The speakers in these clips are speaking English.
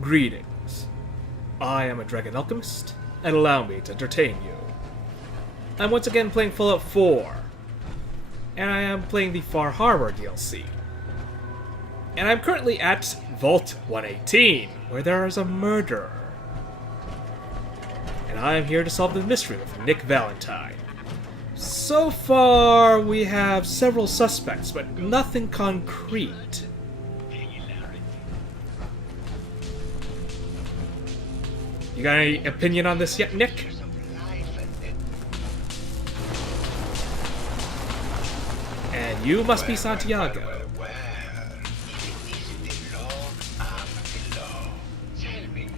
Greetings. I am a Dragon Alchemist, and allow me to entertain you. I'm once again playing Fallout 4, and I am playing the Far Harbor DLC. And I'm currently at Vault 118, where there is a murderer. And I am here to solve the mystery with Nick Valentine. So far, we have several suspects, but nothing concrete. You got any opinion on this yet, Nick? And you must be Santiago. Tell me,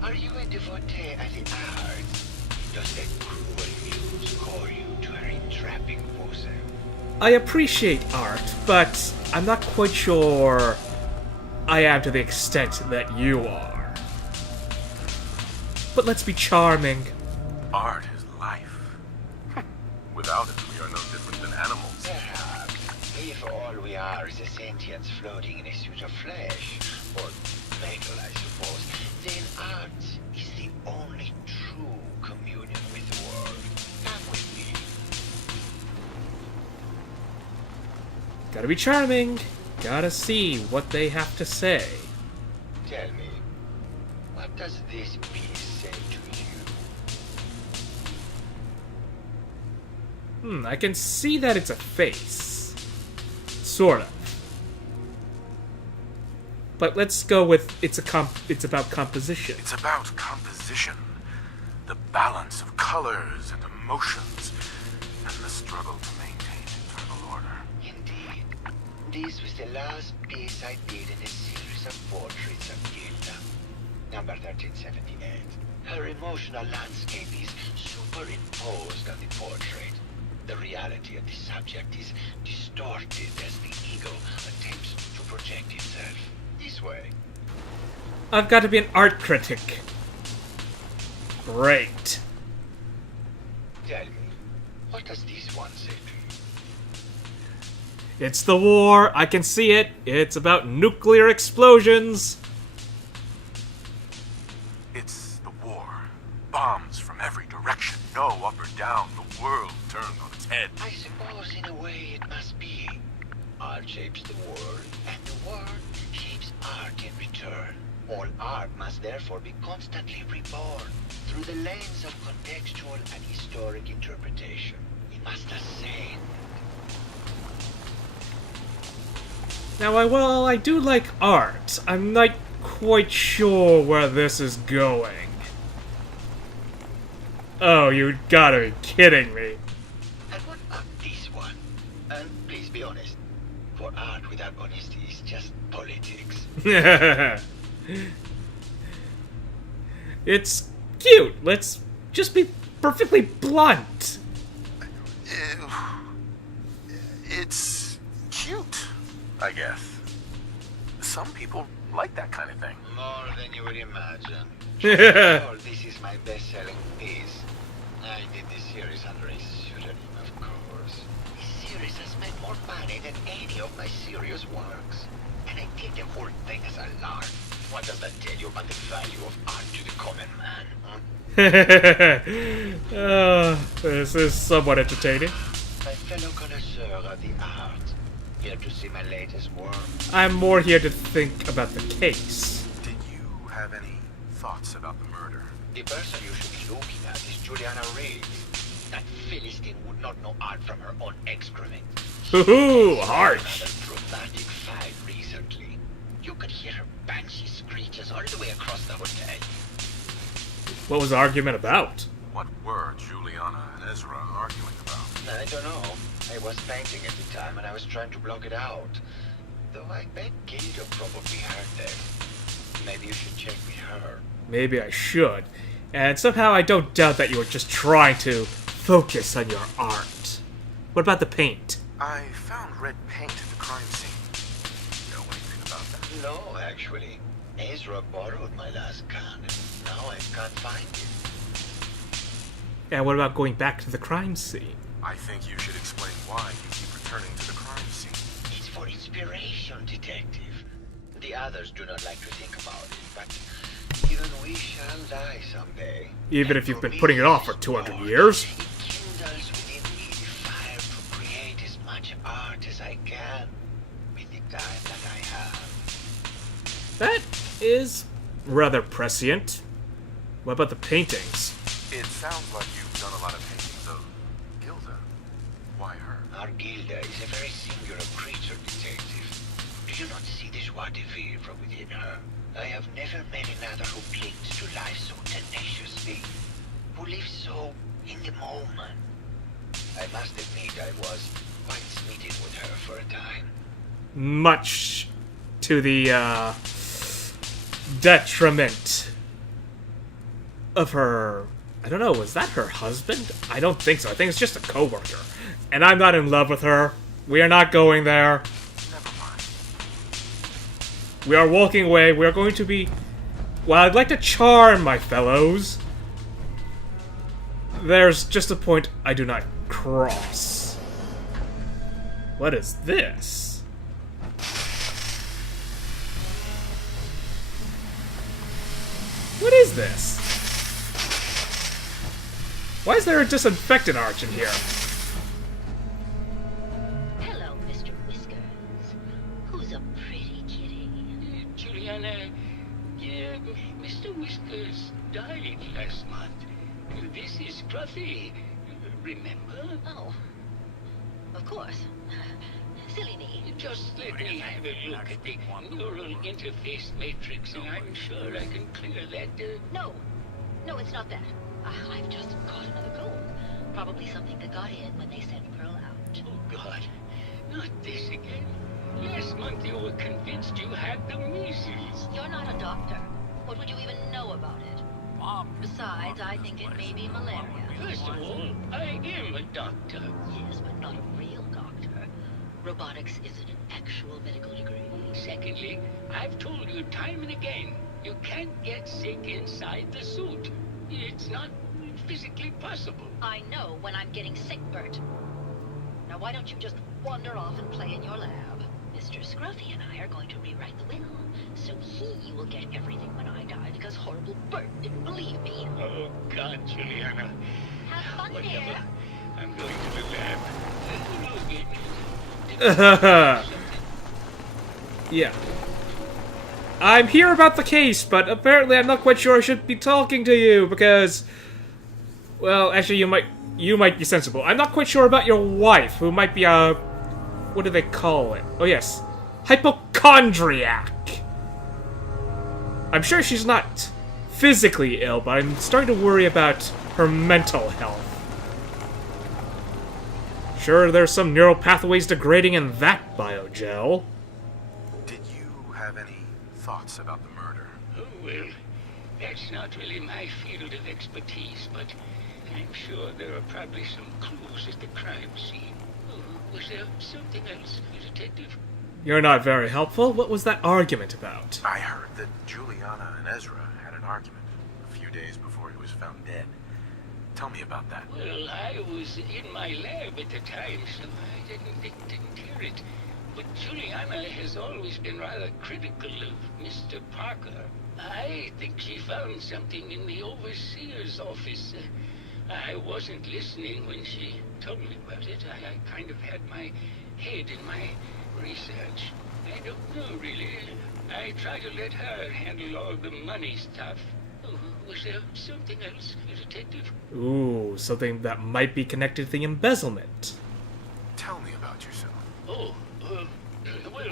are you a devotee of the arts? Does that cruel muse call you to her entrapping bosom? I appreciate art, but I'm not quite sure I am to the extent that you are. But let's be charming. Art is life. Without it, we are no different than animals. Perhaps, if all we are is a sentience floating in a suit of flesh, or metal, I suppose, then art is the only true communion with the world. Come with me. Gotta be charming. Gotta see what they have to say. Tell me, what does this piece say to you? I can see that it's a face. Sort of. But let's go with it's about composition. It's about composition, the balance of colors and emotions, and the struggle to maintain internal order. Indeed. This was the last piece I did in a series of portraits of Gilda, number 1378. Her emotional landscape is superimposed on the portrait. The reality of the subject is distorted as the ego attempts to project itself. This way. I've got to be an art critic. Great. Tell me, what does this one say to you? It's the war. I can see it. It's about nuclear explosions. It's the war. Bombs from every direction. No up or down. The world turned on its head. I suppose in a way it must be. Art shapes the world, and the world shapes art in return. All art must therefore be constantly reborn through the lens of contextual and historic interpretation. It must ascend. Now, while I do like art, I'm not quite sure where this is going. Oh, you gotta be kidding me. And what about this one? And please be honest, for art without honesty is just politics. It's cute. Let's just be perfectly blunt. It's cute, I guess. Some people like that kind of thing. More than you would imagine. Oh, this is my best-selling piece. I did this series under a pseudonym, of course. This series has made more money than any of my serious works. And I take the whole thing as a lark. What does that tell you about the value of art to the common man? This is somewhat entertaining. My fellow connoisseur of the art. Here to see my latest work. I'm more here to think about the case. Did you have any thoughts about the murder? The person you should be looking at is Juliana Riggs. That Philistine would not know art from her own excrement. Hoo-hoo, harsh. Another dramatic fight recently. You could hear her banshee screeches all the way across the hotel. What was the argument about? What were Juliana and Ezra arguing about? I don't know. I was painting at the time and I was trying to block it out. Though I bet Gilda probably heard them. Maybe you should check with her. Maybe I should. And somehow I don't doubt that you were just trying to focus on your art. What about the paint? I found red paint at the crime scene. Know anything about that? No, actually. Ezra borrowed my last can and now I can't find it. And what about going back to the crime scene? I think you should explain why you keep returning to the crime scene. It's for inspiration, detective. The others do not like to think about it, but die someday. Even And if you've for been me, putting it off for this 200 torch, years. It kindles within me the fire to create as much art as I can with the time that I have. That is rather prescient. What about the paintings? It sounds like you've done a lot of paintings of Gilda. Why her? Our Gilda is a very singular creature, detective. Do you not see the joie de vivre within her? I have never met another who clings to life so tenaciously, who lives so in the moment. I must admit I was quite smitten with her for a time. Much to the detriment of her. I don't know, was that her husband? I don't think so. I think it's just a coworker. And I'm not in love with her. We are not going there. Never mind. We are walking away. We are going to be... Well, I'd like to charm my fellows. There's just a point I do not cross. What is this? What is this? Why is there a disinfectant arch in here? Hello, Mr. Whiskers. Who's a pretty kitty? Juliana, Mr. Whiskers died last month. This is Scruffy. Remember? Oh, of course. Silly me. Just let me have a look at the neural interface matrix, and I'm sure I can clear that. No, it's not that. I've just caught another goal. Probably something that got in when they sent Pearl out. Oh, God. Not this again. Last month you were convinced you had the measles. You're not a doctor. What would you even know about it? Besides, I think it may be malaria. First of all, I am a doctor. Yes, but not a real doctor. Robotics isn't an actual medical degree. Secondly, I've told you time and again, you can't get sick inside the suit. It's not physically possible. I know when I'm getting sick, Bert. Now why don't you just wander off and play in your lab? Mr. Scruffy and I are going to rewrite the will, so he will get everything when I die because horrible Bert didn't believe me. Oh, God, Juliana. Have fun, Whatever. dear. I'm going to the lab. Yeah. I'm here about the case, but apparently I'm not quite sure I should be talking to you because... Well, actually, you might be sensible. I'm not quite sure about your wife, who might be a... What do they call it? Oh, yes. Hypochondriac. I'm sure she's not physically ill, but I'm starting to worry about her mental health. Sure, there's some neural pathways degrading in that biogel. Did you have any thoughts about the murder? Oh, well, that's not really my field of expertise, but I'm sure there are probably some clues at the crime scene. Oh, was there something else, Detective? You're not very helpful. What was that argument about? I heard that Juliana and Ezra had an argument a few days before he was found dead. Tell me about that. Well, I was in my lab at the time, so I didn't hear it. But Juliana has always been rather critical of Mr. Parker. I think she found something in the overseer's office. I wasn't listening when she told me about it. I kind of had my head in my research. I don't know, really. I try to let her handle all the money stuff. Oh, was there something else, Detective? Ooh, something that might be connected to the embezzlement. Tell me about yourself. Oh, well,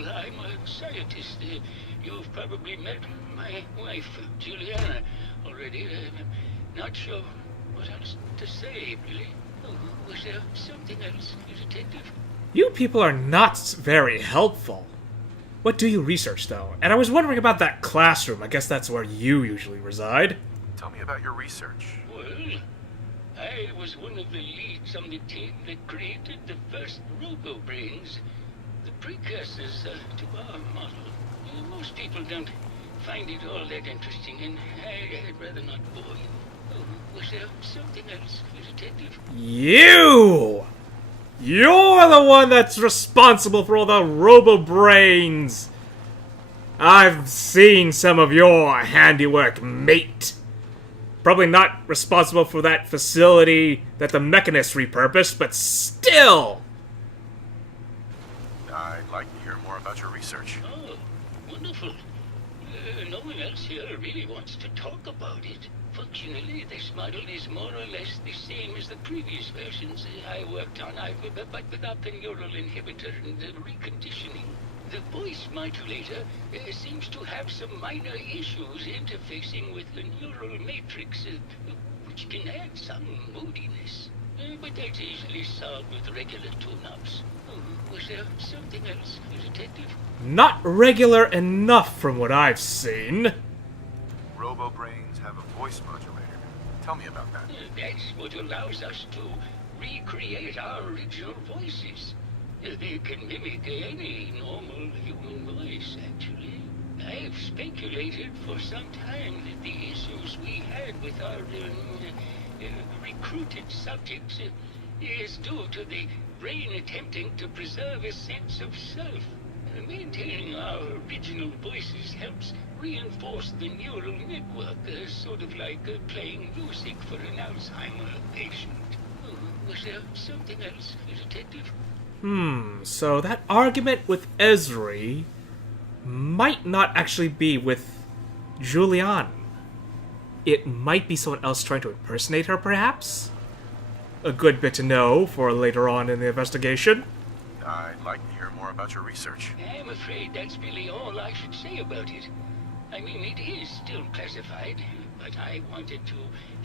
I'm a scientist. You've probably met my wife, Juliana, already. Not sure what else to say, really. Oh, was there something else, Detective? You people are not very helpful. What do you research, though? And I was wondering about that classroom. I guess that's where you usually reside. Tell me about your research. Well, I was one of the leads on the team that created the first robo-brains, the precursors to our model. Most people don't find it all that interesting, and I'd rather not bore you. Oh, was there something else, Detective? You! You're the one that's responsible for all the robo-brains! I've seen some of your handiwork, mate. probably not responsible for that facility that the Mechanists repurposed, but still! I'd like to hear more about your research. Oh, wonderful. No one else here really wants to talk about it. Functionally, this model is more or less the same as the previous versions I worked on, but without the neural inhibitor and the reconditioning. The voice modulator seems to have some minor issues interfacing with the neural matrix, which can add some moodiness. But that's easily solved with regular tune-ups. Was there something else, Detective? Not regular enough from what I've seen. Robo-brains have a voice modulator. Tell me about that. That's what allows us to recreate our original voices. They can mimic any normal human voice, actually. I've speculated for some time that the issues we had with our recruited subjects is due to the brain attempting to preserve a sense of self. Maintaining our original voices helps reinforce the neural network, sort of like playing music for an Alzheimer patient. Was there something else, Detective? So that argument with Esri might not actually be with Julianne. It might be someone else trying to impersonate her, perhaps? A good bit to know for later on in the investigation. I'd like to hear more about your research. I'm afraid that's really all I should say about it. I mean, it is still classified, but I wanted to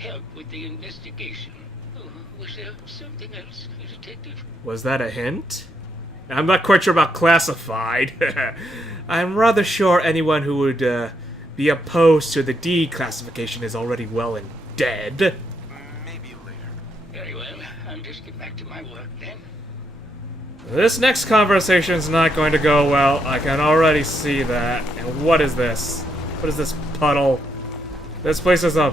help with the investigation. Was there something else, Detective? Was that a hint? I'm not quite sure about classified. I'm rather sure anyone who would be opposed to the declassification is already well and dead. Maybe later. Very well, I'll just get back to my work then. This next conversation's not going to go well. I can already see that. And what is this? What is this puddle? This place is a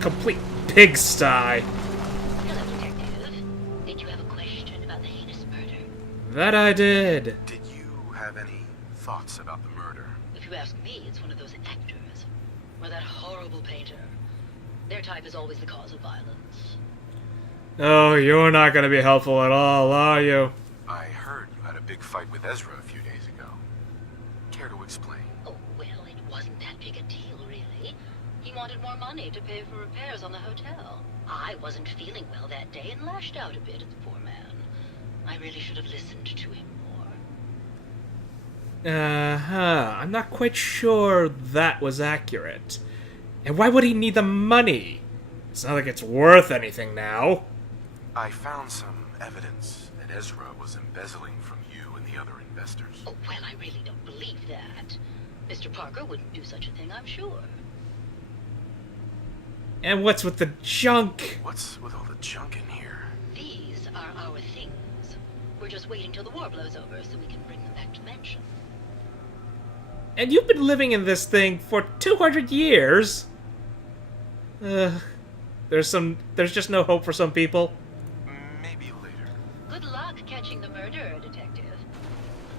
complete pigsty. Hello, Detective. Did you have a question about the heinous murder? That I did. Did you have any thoughts about the murder? If you ask me, it's one of those actors. Or that horrible painter. Their type is always the cause of violence. Oh, you're not going to be helpful at all, are you? I heard you had a big fight with Ezra a few days ago. Care to explain? Oh, well, it wasn't that big a deal, really. He wanted more money to pay for repairs on the hotel. I wasn't feeling well that day and lashed out a bit at the poor man. I really should have listened to him more. I'm not quite sure that was accurate. And why would he need the money? It's not like it's worth anything now. I found some evidence that Ezra was embezzling from you and the other investors. Oh, well, I really don't believe that. Mr. Parker wouldn't do such a thing, I'm sure. And what's with the junk? What's with all the junk in here? These are our things. We're just waiting till the war blows over so we can bring them back to mansion. And you've been living in this thing for 200 years. There's just no hope for some people. Maybe later. Good luck catching the murderer, Detective.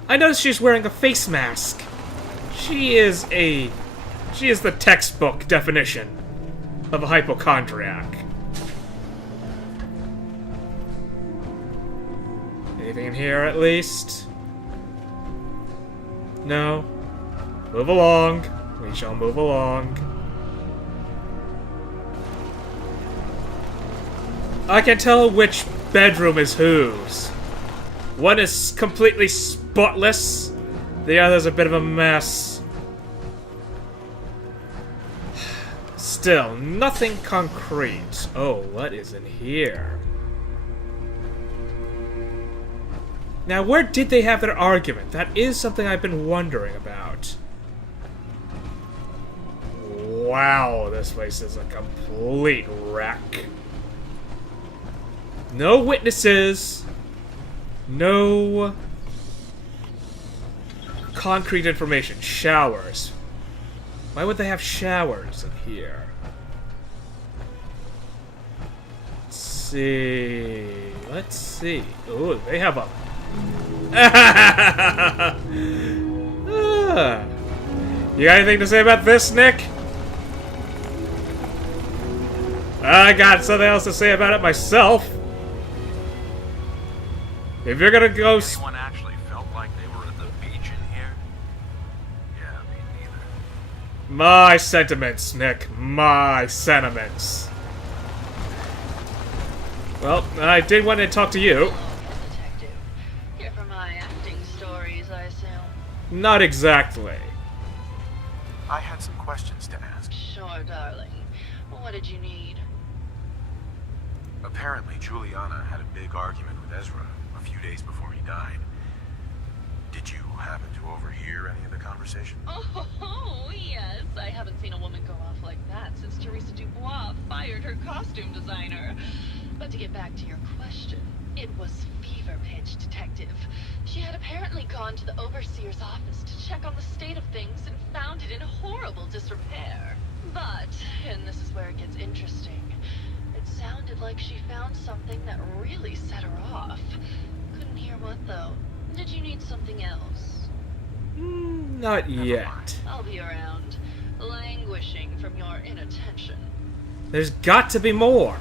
I noticed she's wearing a face mask. She is the textbook definition of a hypochondriac. Anything in here, at least? No. Move along. We shall move along. I can tell which bedroom is whose. One is completely spotless. The other's a bit of a mess. Still, nothing concrete. Oh, what is in here? Now, where did they have their argument? That is something I've been wondering about. Wow, this place is a complete wreck. No witnesses. No concrete information. Showers. Why would they have showers in here? Let's see. Ooh, they have a... You got anything to say about this, Nick? I got something else to say about it myself. If you're gonna go... Anyone actually felt like they were at the beach in here? Yeah, me neither. My sentiments, Nick. My sentiments. Well, I did want to talk to you. Detective. Here for my acting stories, I assume. Not exactly. I had some questions to ask. Sure, darling. What did you need? Apparently, Juliana had a big argument with Ezra a few days before he died. Did you happen to overhear any of the conversation? Oh, yes. I haven't seen a woman go off like that since Teresa Dubois fired her costume designer. But to get back to your question, it was fever pitch, Detective. She had apparently gone to the Overseer's office to check on the state of things and found it in horrible disrepair. But, and this is where it gets interesting, it sounded like she found something that really set her off. Couldn't hear what, though. Did you need something else? Not yet. I'll be around, languishing from your inattention. There's got to be more.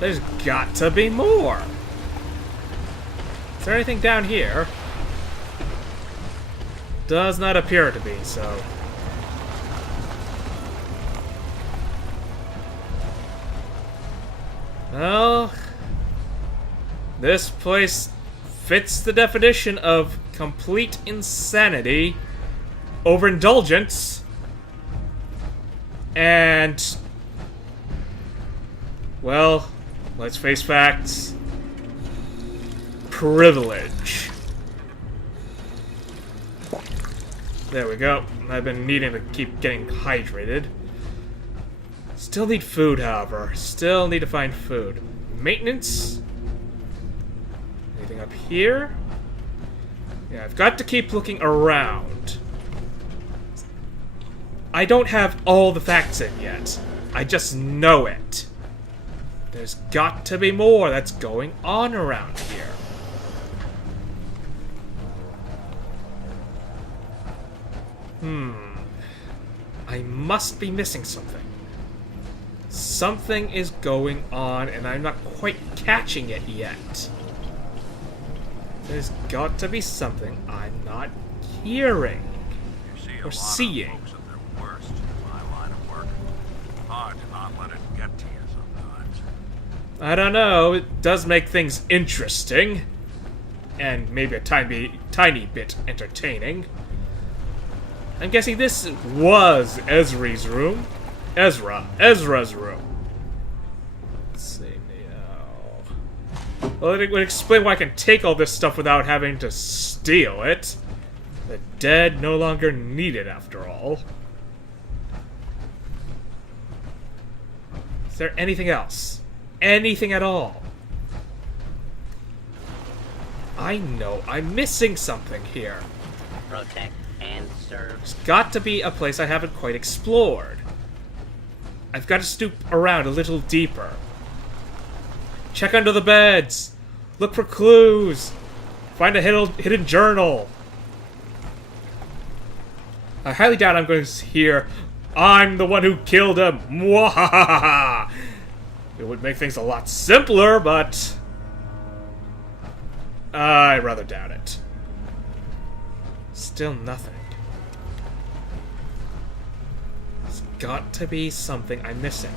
There's got to be more. Is there anything down here? Does not appear to be, so... Well... This place fits the definition of complete insanity, overindulgence, and... Well, let's face facts. Privilege. There we go. I've been needing to keep getting hydrated. Still need food, however. Still need to find food. Maintenance? Anything up here? Yeah, I've got to keep looking around. I don't have all the facts in yet. I just know it. There's got to be more that's going on around here. I must be missing something. Something is going on, and I'm not quite catching it yet. There's got to be something I'm not hearing You see a or lot seeing. of folks at their worst in my line of work. Hard to not let it get to you sometimes. I don't know, it does make things interesting. And maybe a tiny bit entertaining. I'm guessing this was Ezra's room. Ezra's room. Let's see now. Well, it would explain why I can take all this stuff without having to steal it. The dead no longer need it, after all. Is there anything else? Anything at all? I know I'm missing something here. Protect and serve. There's got to be a place I haven't quite explored. I've got to stoop around a little deeper. Check under the beds. Look for clues. Find a hidden journal. I highly doubt I'm going to hear, "I'm the one who killed him." Mwahaha! It would make things a lot simpler, but I rather doubt it. Still nothing. There's got to be something I'm missing.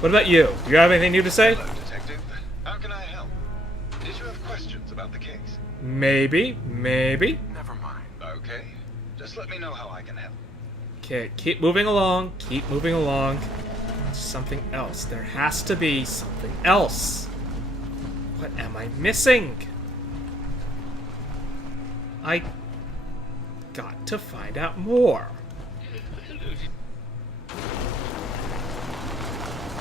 What about you? Do you have anything new to say? Hello, Detective. How can I help? Did you have questions about the case? Maybe. Never mind. Okay. Just let me know how I can help. Okay, keep moving along. Keep moving along. Something else. There has to be something else. What am I missing? I got to find out more.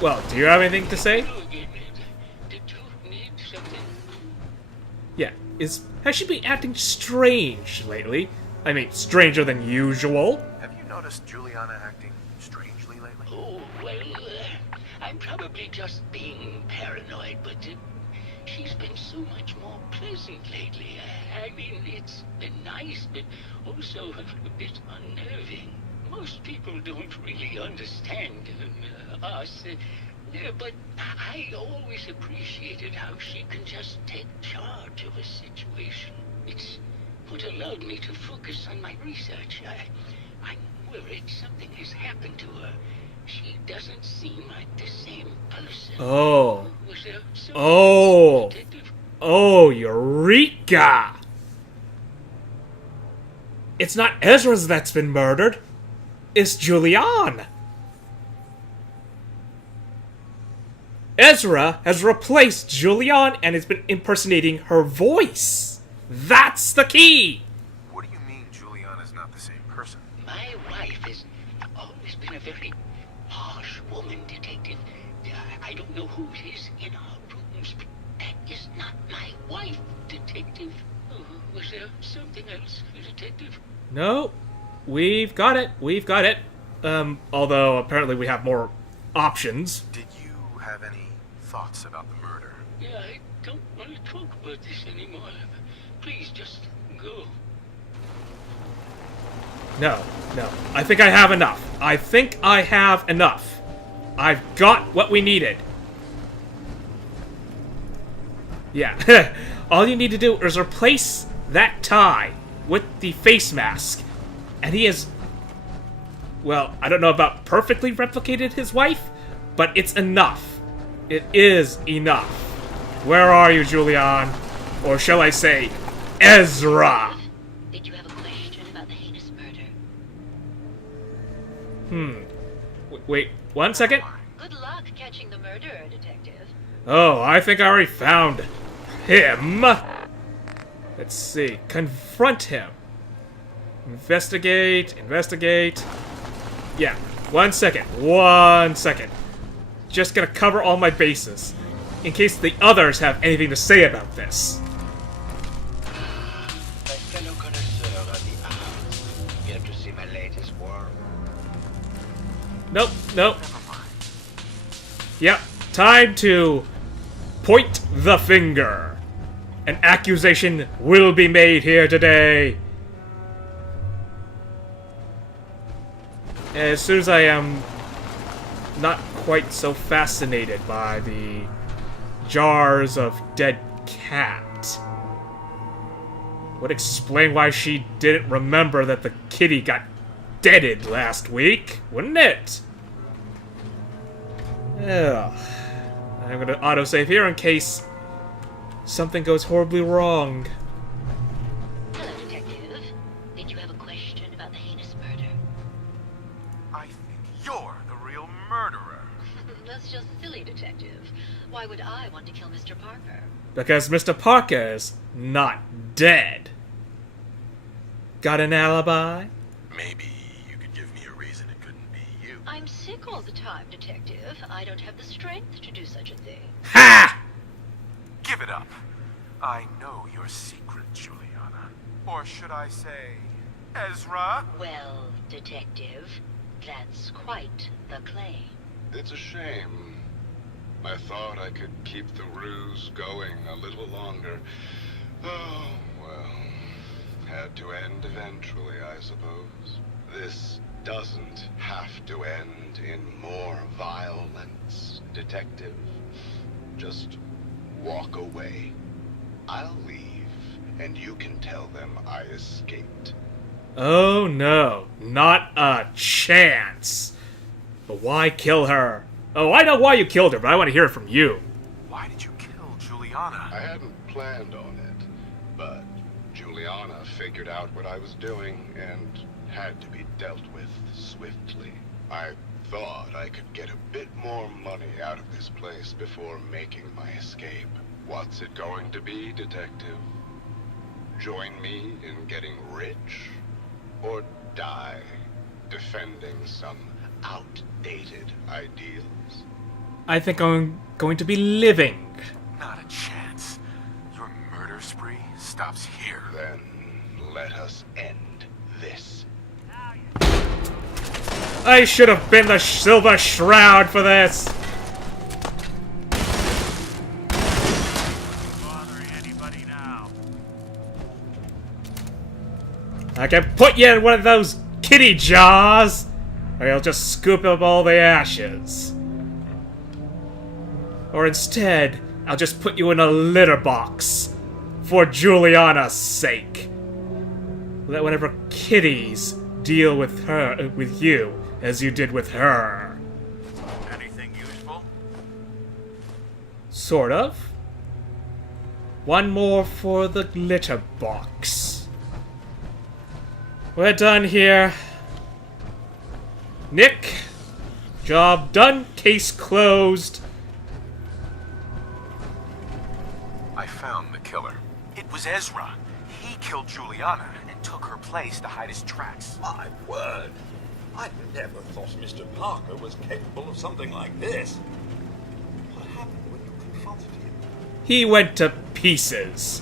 Well, do you have anything to say? Did you need something? Yeah, has she been acting strange lately? I mean, stranger than usual. Have you noticed Juliana acting strangely lately? Oh, well, I'm probably just being paranoid, but she's been so much more pleasant lately. I mean, it's been nice, but also a bit unnerving. Most people don't really understand us. Yeah, but I always appreciated how she can just take charge of a situation. It's what allowed me to focus on my research. I'm worried something has happened to her. She doesn't seem like the same person. Oh. Was there something Oh. else, Detective? Oh, Eureka! It's not Ezra's that's been murdered. It's Julian. Ezra has replaced Julian and has been impersonating her voice. That's the key. What do you mean Juliana is not the same person? My wife has always been a very harsh woman, Detective. I don't know who it is in our rooms, but that is not my wife, Detective. Was there something else, Detective? No, we've got it. We've got it. Although apparently we have more options. Did you have any thoughts about the murder? Yeah, I don't want to talk about this anymore. Please, just go. No. I think I have enough. I've got what we needed. Yeah. All you need to do is replace that tie with the face mask. And he has... Well, I don't know about perfectly replicated his wife, but it's enough. It is enough. Where are you, Julian? Or shall I say, Ezra? Did you have a question about the heinous murder? Wait, 1 second. Good luck catching the murderer, Detective. Oh, I think I already found him. Let's see. Confront him. Investigate. Yeah, 1 second. Just gonna cover all my bases, in case the others have anything to say about this. My fellow connoisseur of the arts, here to see my latest work. Nope. Yep, time to point the finger. An accusation will be made here today. As soon as I am not quite so fascinated by the jars of dead cat, would explain why she didn't remember that the kitty got deaded last week, wouldn't it? Ugh. I'm gonna autosave here in case something goes horribly wrong. Hello, Detective. Did you have a question about the heinous murder? I think you're the real murderer. That's just silly, Detective. Why would I want to kill Mr. Parker? Because Mr. Parker's not dead. Got an alibi? Maybe you could give me a reason it couldn't be you. I'm sick all the time, Detective. I don't have the strength to do such a thing. Ha! Give it up. I know your secret, Juliana. Or should I say, Ezra? Well, Detective, that's quite the claim. It's a shame. I thought I could keep the ruse going a little longer. Oh, well. Had to end eventually, I suppose. This doesn't have to end in more violence, Detective. Just walk away. I'll leave, and you can tell them I escaped. Oh no, not a chance. But why kill her? Oh, I know why you killed her, but I want to hear it from you. Why did you kill Juliana? I hadn't planned on it, but Juliana figured out what I was doing and had to be dealt with swiftly. I thought I could get a bit more money out of this place before making my escape. What's it going to be, Detective? Join me in getting rich? Or die defending some outdated ideals? I think I'm going to be living. Not a chance. Your murder spree stops here. Then let us end this. I should have been the Silver Shroud for this. Bothering anybody now? I can put you in one of those kitty jars, or you'll just scoop up all the ashes. Or instead, I'll just put you in a litter box. For Juliana's sake. Let whatever kitties deal with her, with you, as you did with her. Anything useful? Sort of. One more for the litter box. We're done here. Nick, job done, case closed. I found the killer. It was Ezra. He killed Juliana and took her place to hide his tracks. My word! I never thought Mr. Parker was capable of something like this. What happened when you confronted him? He went to pieces.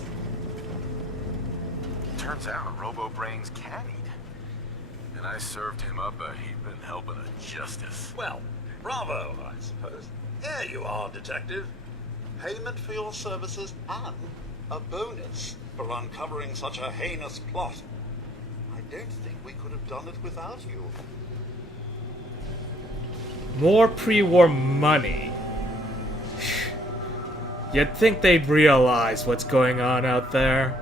Turns out Robo-Brains can eat. And I served him up a heaping helping of justice. Well, bravo, I suppose. Here you are, Detective. Payment for your services and a bonus for uncovering such a heinous plot. I don't think we could have done it without you. More pre-war money. You'd think they'd realize what's going on out there.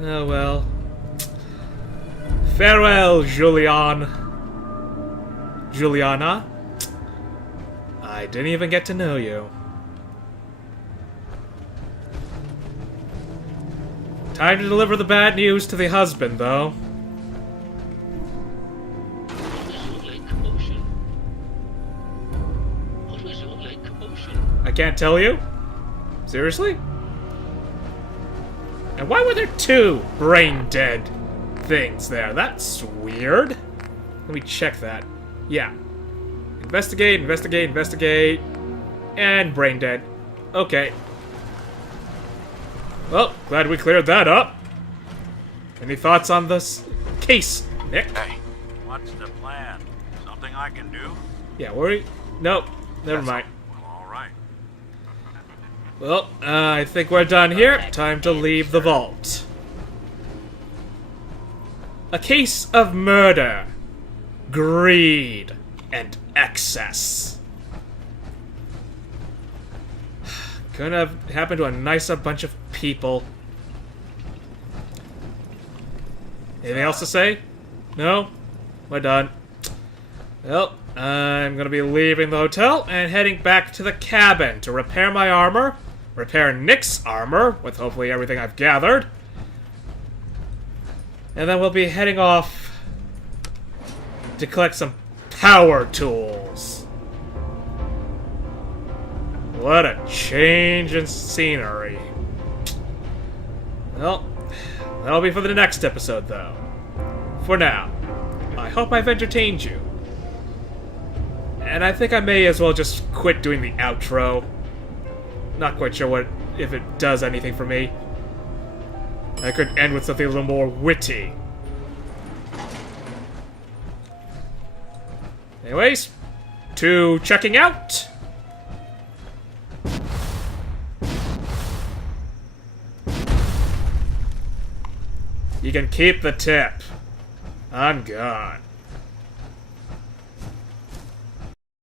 Oh well. Farewell, Juliana. I didn't even get to know you. Time to deliver the bad news to the husband, though. What was all that commotion? I can't tell you? Seriously? And why were there two brain-dead things there? That's weird. Let me check that. Yeah. Investigate, investigate, investigate. And brain-dead. Okay. Well, glad we cleared that up. Any thoughts on this case, Nick? Hey, What's the plan? Something I can do? Yeah, worry. Nope. Never mind. Well, all right. Well, I think we're done here. Time to leave the vault. A case of murder, greed, and excess. Couldn't have happened to a nicer bunch of people. Anything else to say? No? We're done. Well, I'm gonna be leaving the hotel and heading back to the cabin to repair my armor, repair Nick's armor, with hopefully everything I've gathered. And then we'll be heading off to collect some power tools. What a change in scenery. Well, that'll be for the next episode, though. For now, I hope I've entertained you. And I think I may as well just quit doing the outro. Not quite sure if it does anything for me. I could end with something a little more witty. Anyways, to checking out. You can keep the tip. I'm gone.